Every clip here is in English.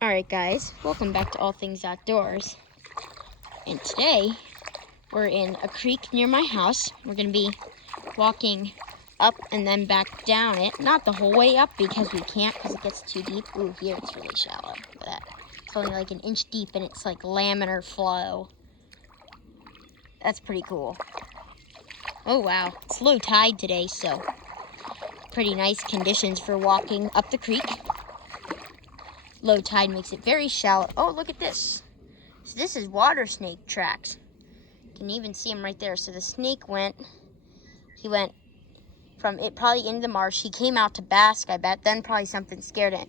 Alright guys, welcome back to All Things Outdoors. And today, we're in a creek near my house. We're going to be walking up and then back down it. Not the whole way up because we can't because it gets too deep. Ooh, here it's really shallow. Look at that. It's only like an inch deep and it's like laminar flow. That's pretty cool. Oh wow, it's low tide today, so pretty nice conditions for walking up the creek. Low tide makes it very shallow. Oh, look at this. So this is water snake tracks. You can even see him right there. So the snake went from it probably into the marsh. He came out to bask, I bet. Then probably something scared it.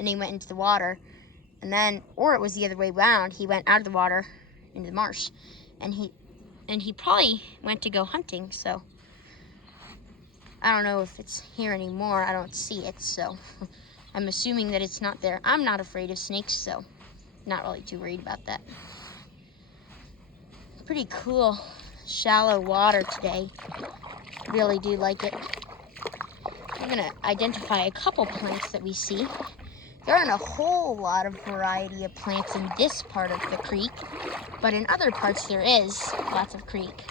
And he went into the water. And then, or it was the other way around. He went out of the water into the marsh. And he probably went to go hunting. So I don't know if it's here anymore. I don't see it, so I'm assuming that it's not there. I'm not afraid of snakes, so not really too worried about that. Pretty cool shallow water today. Really do like it. I'm gonna identify a couple plants that we see. There aren't a whole lot of variety of plants in this part of the creek, but in other parts there is lots of creek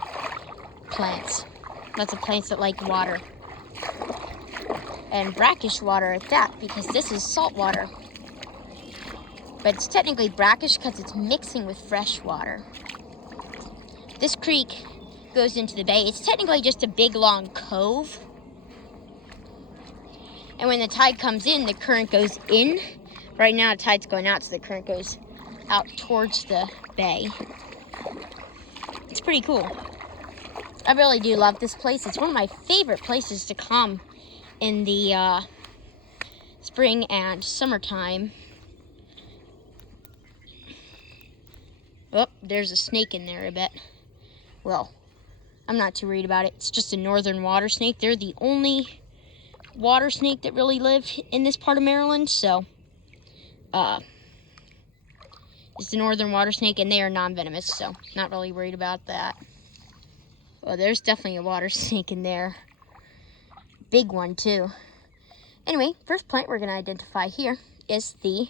plants. Lots of plants that like water. And brackish water at that, because this is salt water. But it's technically brackish because it's mixing with fresh water. This creek goes into the bay. It's technically just a big long cove. And when the tide comes in, the current goes in. Right now the tide's going out, so the current goes out towards the bay. It's pretty cool. I really do love this place. It's one of my favorite places to come in the spring and summertime. Oh, there's a snake in there, I bet. Well, I'm not too worried about it. It's just a northern water snake. They're the only water snake that really live in this part of Maryland, so it's the northern water snake, and they are non-venomous, so not really worried about that. Well, there's definitely a water snake in there. Big one too. Anyway, first plant we're going to identify here is the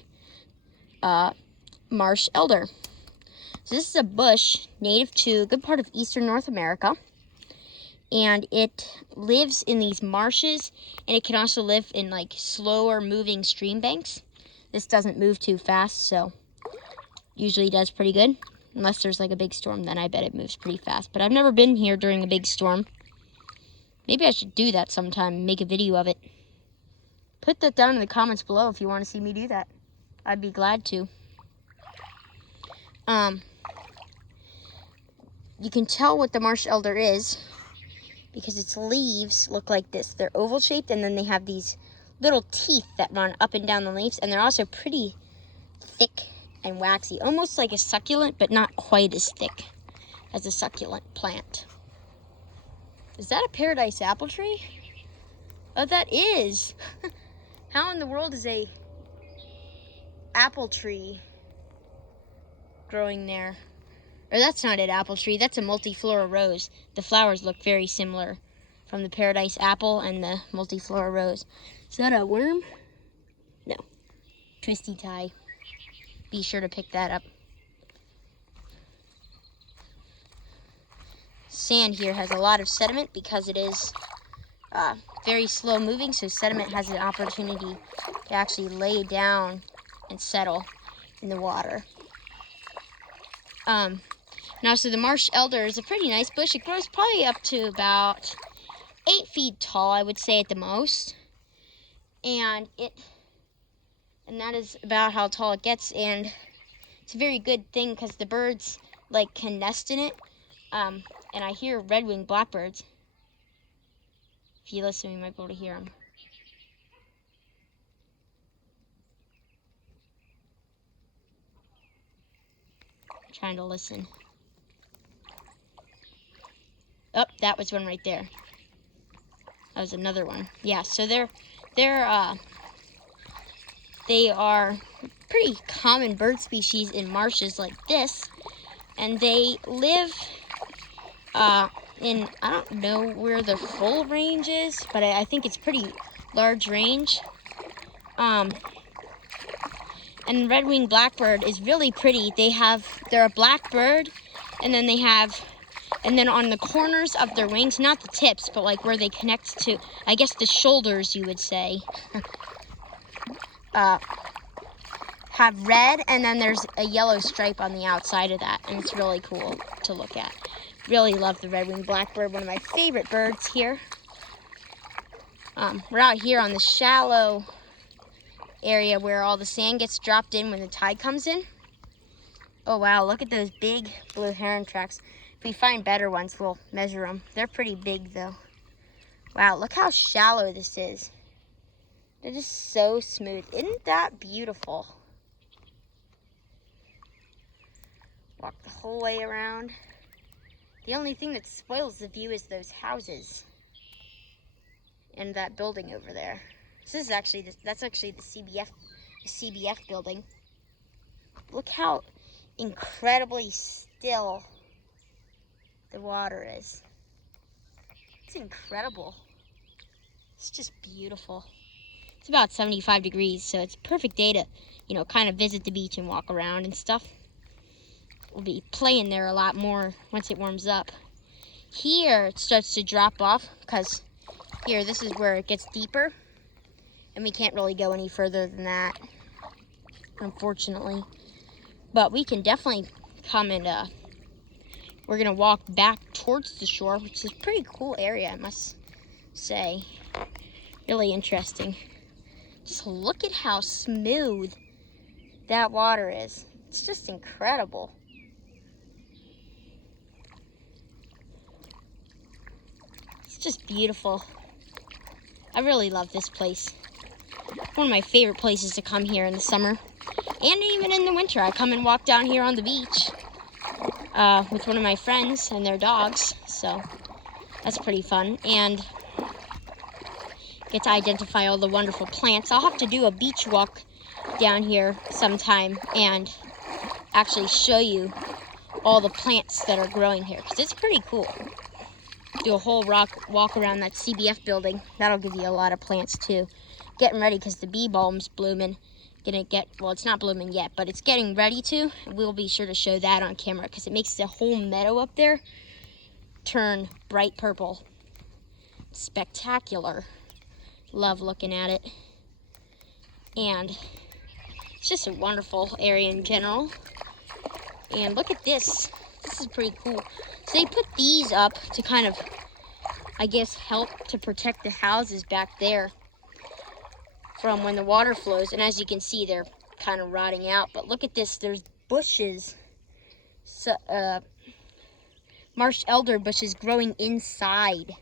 Marsh Elder. So this is a bush native to a good part of eastern North America. And it lives in these marshes, and it can also live in like slower moving stream banks. This doesn't move too fast, so usually does pretty good. Unless there's like a big storm, then I bet it moves pretty fast. But I've never been here during a big storm. Maybe I should do that sometime and make a video of it. Put that down in the comments below if you want to see me do that. I'd be glad to. You can tell what the Marsh Elder is because its leaves look like this. They're oval shaped, and then they have these little teeth that run up and down the leaves, and they're also pretty thick and waxy. Almost like a succulent, but not quite as thick as a succulent plant. Is that a paradise apple tree? Oh, that is. How in the world is a apple tree growing there? Or that's not an apple tree, that's a multiflora rose. The flowers look very similar from the paradise apple and the multiflora rose. Is that a worm? No. Twisty tie. Be sure to pick that up. Sand here has a lot of sediment because it is very slow moving, so sediment has an opportunity to actually lay down and settle in the water. Now, so the Marsh Elder is a pretty nice bush. It grows probably up to about 8 feet tall, I would say at the most. And that is about how tall it gets, and it's a very good thing because the birds like can nest in it. And I hear Winged Blackbirds. If you listen, you might be able to hear them. I'm trying to listen. Oh, that was one right there. That was another one. Yeah, so they are pretty common bird species in marshes like this, and they live in, I don't know where the full range is, but I think it's pretty large range. And And red winged blackbird is really pretty. They're a blackbird, and then on the corners of their wings, not the tips, but like where they connect to, I guess the shoulders, you would say, have red, and then there's a yellow stripe on the outside of that, and it's really cool to look at. Really love the red winged blackbird, one of my favorite birds here. We're out here on the shallow area where all the sand gets dropped in when the tide comes in. Oh wow, look at those big blue heron tracks. If we find better ones, we'll measure them. They're pretty big though. Wow, look how shallow this is. It is so smooth. Isn't that beautiful? Walk the whole way around. The only thing that spoils the view is those houses and that building over there. This is actually that's actually the CBF building. Look how incredibly still the water is. It's incredible. It's just beautiful. It's about 75 degrees, so it's a perfect day to, kind of visit the beach and walk around and stuff. We'll be playing there a lot more once it warms up. Here it starts to drop off because here, this is where it gets deeper, and we can't really go any further than that, unfortunately. But we can definitely come and we're gonna walk back towards the shore, which is a pretty cool area, I must say. Really interesting. Just look at how smooth that water is. It's just incredible. It's just beautiful. I really love this place. One of my favorite places to come here in the summer. And even in the winter, I come and walk down here on the beach with one of my friends and their dogs. So that's pretty fun. And get to identify all the wonderful plants. I'll have to do a beach walk down here sometime and actually show you all the plants that are growing here, because it's pretty cool. Do a whole walk around that CBF building. That'll give you a lot of plants too. Getting ready because the bee balm's blooming. Well, it's not blooming yet, but it's getting ready to. And we'll be sure to show that on camera because it makes the whole meadow up there turn bright purple. Spectacular. Love looking at it. And it's just a wonderful area in general. And look at this. This is pretty cool. So they put these up to kind of, I guess, help to protect the houses back there from when the water flows. And as you can see, they're kind of rotting out. But look at this. There's bushes. So, Marsh Elder bushes growing inside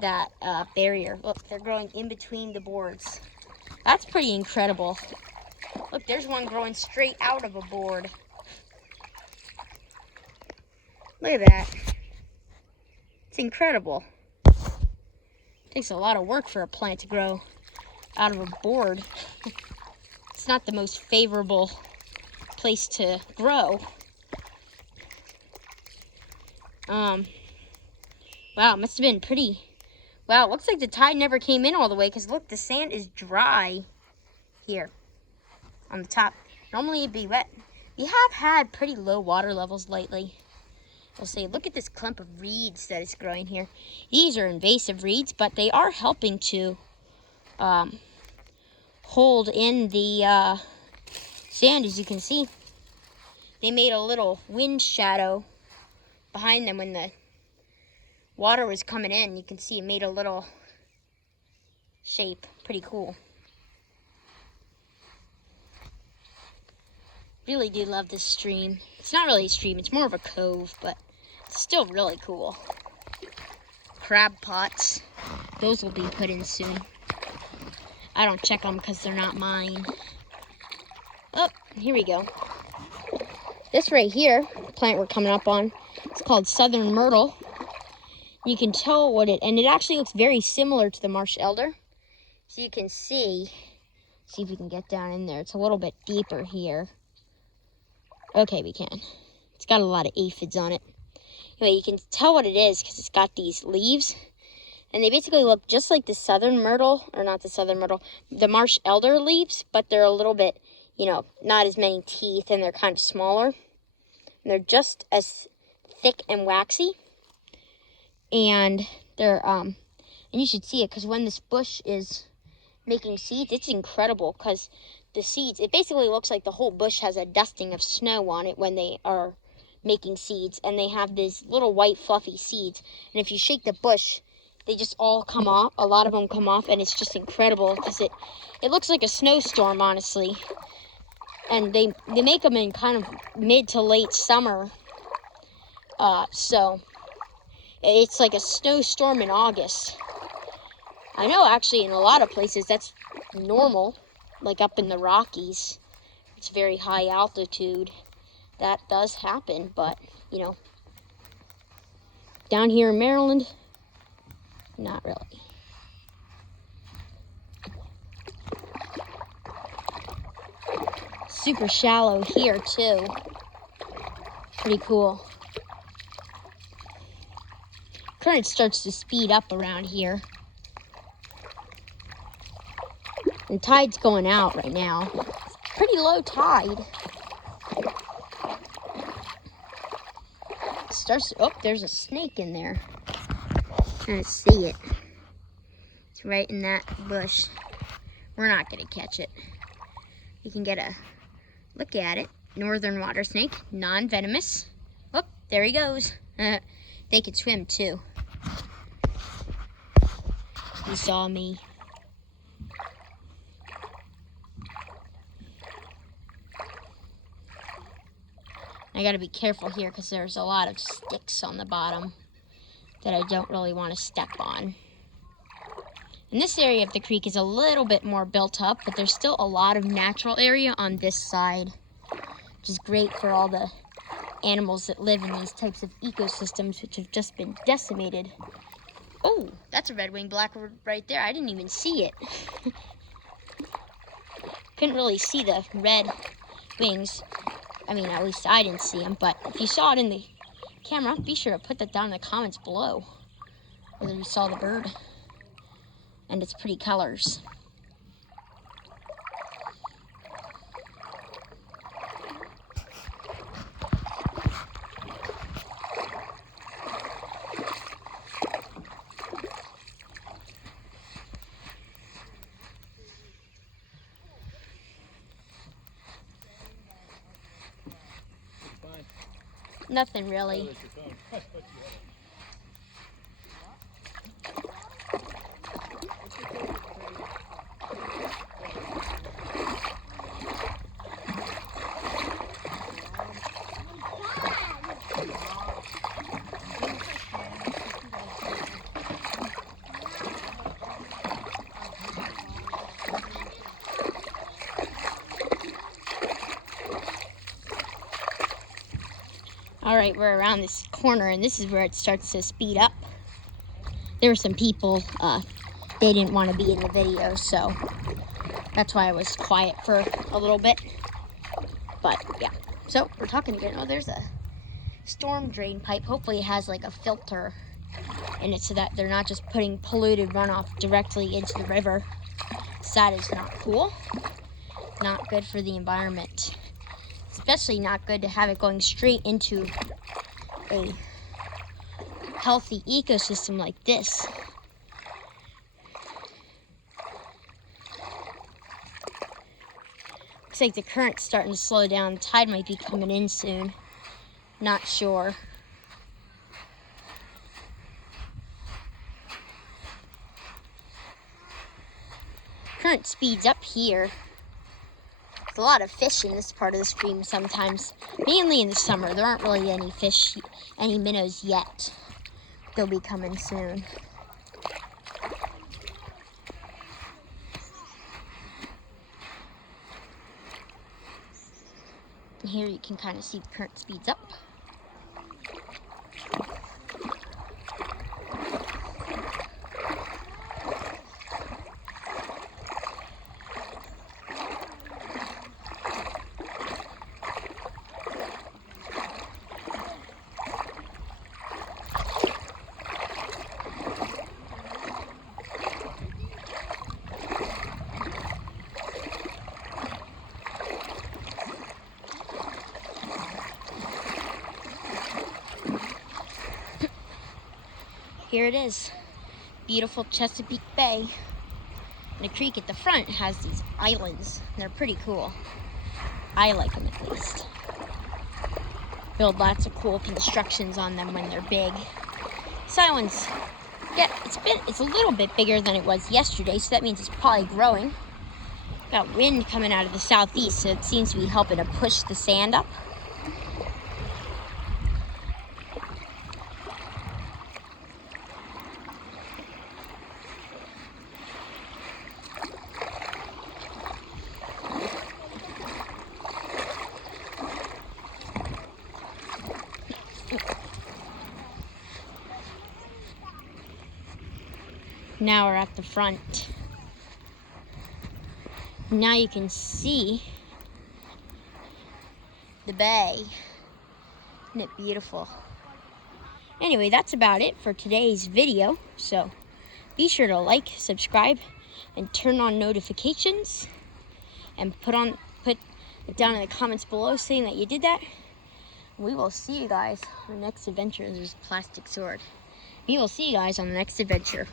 that barrier. Look, they're growing in between the boards. That's pretty incredible. Look, there's one growing straight out of a board. Look at that. It's incredible. Takes a lot of work for a plant to grow out of a board. It's not the most favorable place to grow. Wow, it must have been pretty. Wow, it looks like the tide never came in all the way because look, the sand is dry here on the top. Normally it'd be wet. We have had pretty low water levels lately. We'll see. Look at this clump of reeds that is growing here. These are invasive reeds, but they are helping to hold in the sand, as you can see. They made a little wind shadow behind them when the water was coming in. You can see it made a little shape. Pretty cool. Really do love this stream. It's not really a stream, it's more of a cove, but it's still really cool. Crab pots. Those will be put in soon. I don't check them because they're not mine. Oh, here we go. This right here, the plant we're coming up on, it's called Southern Myrtle. You can tell and it actually looks very similar to the Marsh Elder. So you can see if we can get down in there. It's a little bit deeper here. Okay, we can. It's got a lot of aphids on it. Anyway, you can tell what it is because it's got these leaves. And they basically look just like the Southern Myrtle, or not the Southern Myrtle, the Marsh Elder leaves, but they're a little bit you know, not as many teeth, and they're kind of smaller. And they're just as thick and waxy. And they're, and you should see it, because when this bush is making seeds, it's incredible, because the seeds, it basically looks like the whole bush has a dusting of snow on it when they are making seeds, and they have these little white fluffy seeds, and if you shake the bush, they just all come off. A lot of them come off, and it's just incredible, because it looks like a snowstorm, honestly. And they make them in kind of mid to late summer, so it's like a snowstorm in August. I know actually in a lot of places that's normal, like up in the Rockies. It's very high altitude. That does happen, but, you know, down here in Maryland, not really. Super shallow here, too. Pretty cool. Current starts to speed up around here. And tide's going out right now. Pretty low tide. Oh, there's a snake in there. Trying to see it. It's right in that bush. We're not gonna catch it. You can get a look at it. Northern water snake, non-venomous. Oh, there he goes. They can swim too. He saw me. I gotta be careful here because there's a lot of sticks on the bottom that I don't really want to step on. And this area of the creek is a little bit more built up, but there's still a lot of natural area on this side, which is great for all the animals that live in these types of ecosystems, which have just been decimated. Oh, that's a red-winged blackbird right there. I didn't even see it. Couldn't really see the red wings. I mean, at least I didn't see them, but if you saw it in the camera, be sure to put that down in the comments below, whether you saw the bird and its pretty colors. Nothing really. All right, we're around this corner, and this is where it starts to speed up. There were some people, they didn't want to be in the video, so that's why I was quiet for a little bit. But yeah, so we're talking again. Oh, there's a storm drain pipe. Hopefully it has like a filter in it so that they're not just putting polluted runoff directly into the river. So that is not cool. Not good for the environment. Especially not good to have it going straight into a healthy ecosystem like this. Looks like the current's starting to slow down. The tide might be coming in soon. Not sure. Current speeds up here. There's a lot of fish in this part of the stream sometimes, mainly in the summer. There aren't really any fish, any minnows yet. They'll be coming soon. And here you can kind of see the current speeds up. here it is. Beautiful Chesapeake Bay. And the creek at the front has these islands. They're pretty cool. I like them at least. Build lots of cool constructions on them when they're big. This island's, yeah, it's a little bit bigger than it was yesterday, so that means it's probably growing. Got wind coming out of the southeast, so it seems to be helping to push the sand up. Now we're at the front. Now you can see the bay. Isn't it beautiful? Anyway, that's about it for today's video. So be sure to like, subscribe, and turn on notifications. And put it down in the comments below saying that you did that. We will see you guys on the next adventure. There's a plastic sword. We will see you guys on the next adventure.